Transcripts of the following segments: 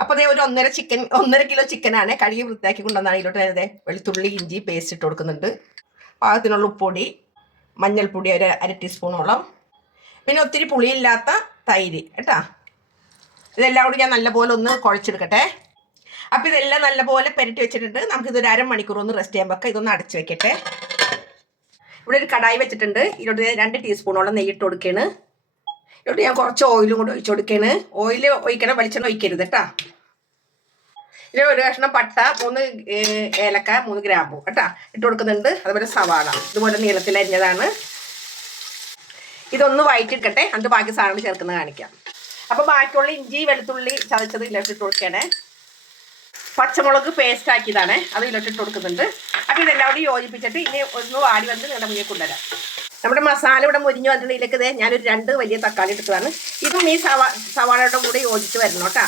അപ്പോൾ അതേ ഒരു ഒന്നര ചിക്കൻ ഒന്നര കിലോ ചിക്കനാണ് കഴുകി വൃത്തിയാക്കി കൊണ്ടുവന്നാണ് ഇതിലോട്ട് അതെ വെളുത്തുള്ളി ഇഞ്ചി പേസ്റ്റ് ഇട്ട് കൊടുക്കുന്നുണ്ട്. പാകത്തിനുള്ള ഉപ്പൊടി മഞ്ഞൾപ്പൊടി ഒരു അര ടീസ്പൂണോളം പിന്നെ ഒത്തിരി പുളിയില്ലാത്ത തൈര് കേട്ടാ? ഇതെല്ലാം കൂടി ഞാൻ നല്ലപോലെ ഒന്ന് കുഴച്ചെടുക്കട്ടെ. അപ്പോൾ ഇതെല്ലാം നല്ലപോലെ പെരട്ടി വെച്ചിട്ടുണ്ട്. നമുക്കിതൊരു അരമണിക്കൂർ ഒന്ന് റെസ്റ്റ് ചെയ്യാൻ വെക്കാം. ഇതൊന്ന് അടച്ചു വെക്കട്ടെ. ഇവിടെ ഒരു കടായി വെച്ചിട്ടുണ്ട്. ഇതിലോട്ട് രണ്ട് ടീസ്പൂണോളം നെയ്യിട്ട് കൊടുക്കുകയാണ് ഇതിലോട്ട് ഞാൻ കുറച്ച് ഓയിലും കൂടെ ഒഴിച്ചു കൊടുക്കുകയാണ് ഓയിൽ ഒഴിക്കണം വെളിച്ചെണ്ണ ഒഴിക്കരുത് കേട്ടാ. ഇതിൽ ഒരു കഷ്ണം പട്ട മൂന്ന് ഏലക്ക മൂന്ന് ഗ്രാമ്പു കേട്ടാ. ഇട്ട് കൊടുക്കുന്നുണ്ട്. അതുപോലെ സവാള. ഇതുപോലെ നീളത്തിൽ അരിഞ്ഞതാണ്. ഇതൊന്ന് വഴറ്റിരിക്കട്ടെ എന്നിട്ട് ബാക്കി സാധനങ്ങൾ ചേർക്കുന്ന കാണിക്കാം. അപ്പോൾ ബാക്കിയുള്ള ഇഞ്ചി വെളുത്തുള്ളി ചതച്ചത് ഇതിലോട്ട് ഇട്ട് കൊടുക്കണേ. പച്ചമുളക് പേസ്റ്റ് ആക്കിയതാണ്. അത് ഇതിലോട്ട് ഇട്ട് കൊടുക്കുന്നുണ്ട്. അപ്പോൾ ഇതെല്ലാം കൂടി യോജിപ്പിച്ചിട്ട് ഇനി ഒന്ന് വാടി വന്ന് നിങ്ങളുടെ മുന്നിൽ കൊണ്ടുവരാം. നമ്മുടെ മസാല ഇവിടെ മുരിഞ്ഞു വന്നിട്ടുണ്ടെങ്കിലേക്ക് ദേ ഞാനൊരു രണ്ട് വലിയ തക്കാളി എടുത്തതാണ്. ഇതും ഈ സവാ സവാളയുടെ കൂടെ യോജിച്ച് വരണം കേട്ടോ.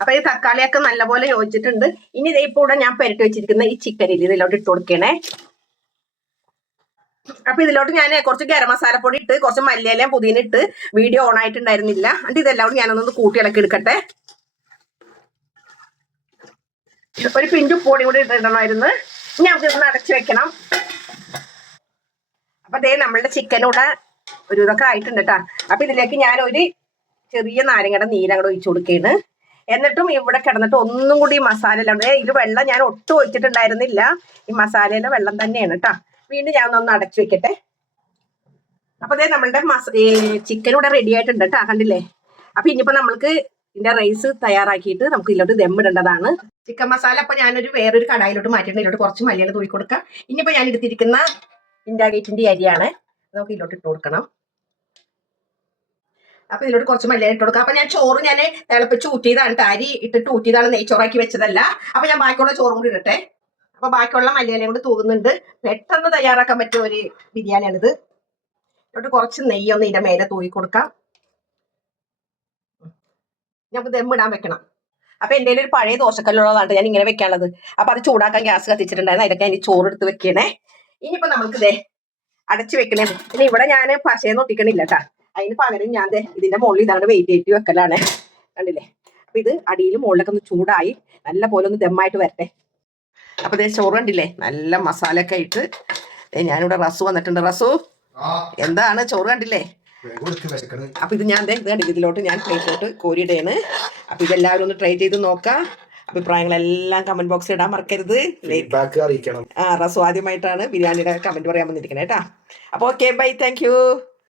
അപ്പൊ ഈ തക്കാളിയൊക്കെ നല്ലപോലെ യോജിച്ചിട്ടുണ്ട്. ഇനി ഇതേ ഇപ്പോൾ ഇവിടെ ഞാൻ പെരട്ടി വെച്ചിരിക്കുന്ന ഈ ചിക്കനിൽ ഇതിലോട്ട് ഇട്ട് കൊടുക്കണേ. അപ്പൊ ഇതിലോട്ട് ഞാൻ കുറച്ച് ഗരം മസാലപ്പൊടി ഇട്ട് കുറച്ച് മല്ലിയിലയും പുതിന ഇട്ട് വീഡിയോ ഓൺ ആയിട്ടുണ്ടായിരുന്നില്ല. എന്നിട്ട് ഇതെല്ലാം കൂടി ഞാനൊന്ന് കൂട്ടി ഇളക്കി എടുക്കട്ടെ. ഒരു പിഞ്ചു പൊടി കൂടി ഇട്ടിടണമായിരുന്നു ഇനി നമുക്ക് ഇതൊന്ന് അടച്ചു വെക്കണം. അപ്പൊ അതേ നമ്മളുടെ ചിക്കനൂടെ ഒരു ഇതൊക്കെ ആയിട്ടുണ്ട് കേട്ടാ അപ്പൊ ഇതിലേക്ക് ഞാൻ ഒരു ചെറിയ നാരങ്ങയുടെ നീരങ്ങടെ ഒഴിച്ചു കൊടുക്കുകയാണ് എന്നിട്ടും ഇവിടെ കിടന്നിട്ട് ഒന്നും കൂടി ഈ മസാല എല്ലാം ഉണ്ട്. ഇതിൽ വെള്ളം ഞാൻ ഒട്ടും ഒഴിച്ചിട്ടുണ്ടായിരുന്നില്ല. ഈ മസാലയിലെ വെള്ളം തന്നെയാണ് കേട്ടാ വീണ്ടും ഞാൻ ഒന്ന് അടച്ചു വെക്കട്ടെ. അപ്പൊ അതേ നമ്മളുടെ മസ ചിക്കൻ ഇവിടെ റെഡി ആയിട്ടുണ്ട് കേട്ടാ കണ്ടില്ലേ? അപ്പൊ ഇനിയിപ്പോ നമ്മൾക്ക് ഇതിന്റെ റൈസ് തയ്യാറാക്കിയിട്ട് നമുക്ക് ഇതിലോട്ട് ദമ്മിടേണ്ടതാണ് ചിക്കൻ മസാല അപ്പൊ ഞാനൊരു വേറൊരു കടായിലോട്ട് മാറ്റിയിട്ടുണ്ട്. ഇതിലോട്ട് കുറച്ച് മല്ലിയില തൂക്കി കൊടുക്കാം. ഇനിയിപ്പോ ഞാൻ എടുത്തിരിക്കുന്ന ഇന്ത്യ ഗേറ്റിന്റെ അരിയാണ്. നമുക്ക് ഇതിലോട്ട് ഇട്ട് കൊടുക്കണം. അപ്പൊ ഇതിലോട്ട് കുറച്ച് മല്ലിയില ഇട്ട് കൊടുക്കാം. അപ്പൊ ഞാൻ ചോറ് ഞാൻ തിളപ്പിച്ച് ഊറ്റിയതാണ്. അരി ഇട്ടിട്ട് ഊറ്റിയതാണ് നെയ്ച്ചോറാക്കി വെച്ചതല്ല. അപ്പൊ ഞാൻ ബാക്കിയുള്ള ചോറും കൂടി ഇടട്ടെ. അപ്പൊ ബാക്കിയുള്ള മല്ലിയിലയും കൂടി തൂകുന്നുണ്ട് പെട്ടെന്ന് തയ്യാറാക്കാൻ പറ്റിയ ഒരു ബിരിയാണിയാണിത്. ഇതിലോട്ട് കുറച്ച് നെയ്യൊന്ന് ഇതിന്റെ മേലെ തൂക്കി കൊടുക്കാം. നമുക്ക് ദമ്മിടാൻ വെക്കണം. അപ്പൊ എന്റെ ഒരു പഴയ ദോശക്കല്ലുള്ളതാണ് ഞാൻ ഇങ്ങനെ വെക്കാനുള്ളത്. അപ്പൊ അത് ചൂടാക്കാൻ ഗ്യാസ് കത്തിച്ചിട്ടുണ്ടായിരുന്നു. അതിലൊക്കെ ഞാൻ ചോറ് എടുത്ത് വെക്കണേ. ഇനിയിപ്പോ നമുക്ക് ദേ അടച്ചു വെക്കണേ. പിന്നെ ഇവിടെ ഞാൻ പശയൊന്നും ഒട്ടിക്കണില്ല കേട്ടാ അതിന് പകരം ഞാൻ ഇതിന്റെ മുകളിൽ ഇതാണ് വെയിറ്റ് ചെയ്തിട്ട് വെക്കലാണ്. കണ്ടില്ലേ? അപ്പൊ ഇത് അടിയിലും മുകളിലൊക്കെ ഒന്ന് ചൂടായി നല്ല പോലെ ഒന്ന് ദമ്മായിട്ട് വരട്ടെ. അപ്പൊ ദേ ചോറ് കണ്ടില്ലേ? നല്ല മസാല ഒക്കെ ഇട്ട് ദേ ഞാനിവിടെ റസു വന്നിട്ടുണ്ട്. റസു എന്താണ് ചോറ് കണ്ടില്ലേ? അപ്പൊ ഇത് ഞാൻ ഇതിലോട്ട് ഞാൻ പ്ലേറ്റിലോട്ട് കോരിയിടയാണ്. അപ്പൊ ഇതെല്ലാവരും ഒന്ന് ട്രൈ ചെയ്ത് നോക്കാം. അഭിപ്രായങ്ങളെല്ലാം കമന്റ് ബോക്സിൽ ഇടാൻ മറക്കരുത്. ഫീഡ്ബാക്ക് അറിയിക്കണം. ആ റസു ആദ്യമായിട്ടാണ് ബിരിയാണിയുടെ കമന്റ് പറയാൻ വന്നിരിക്കുന്നത് കേട്ടാ. അപ്പോൾ ഓക്കെ ബൈ താങ്ക് യു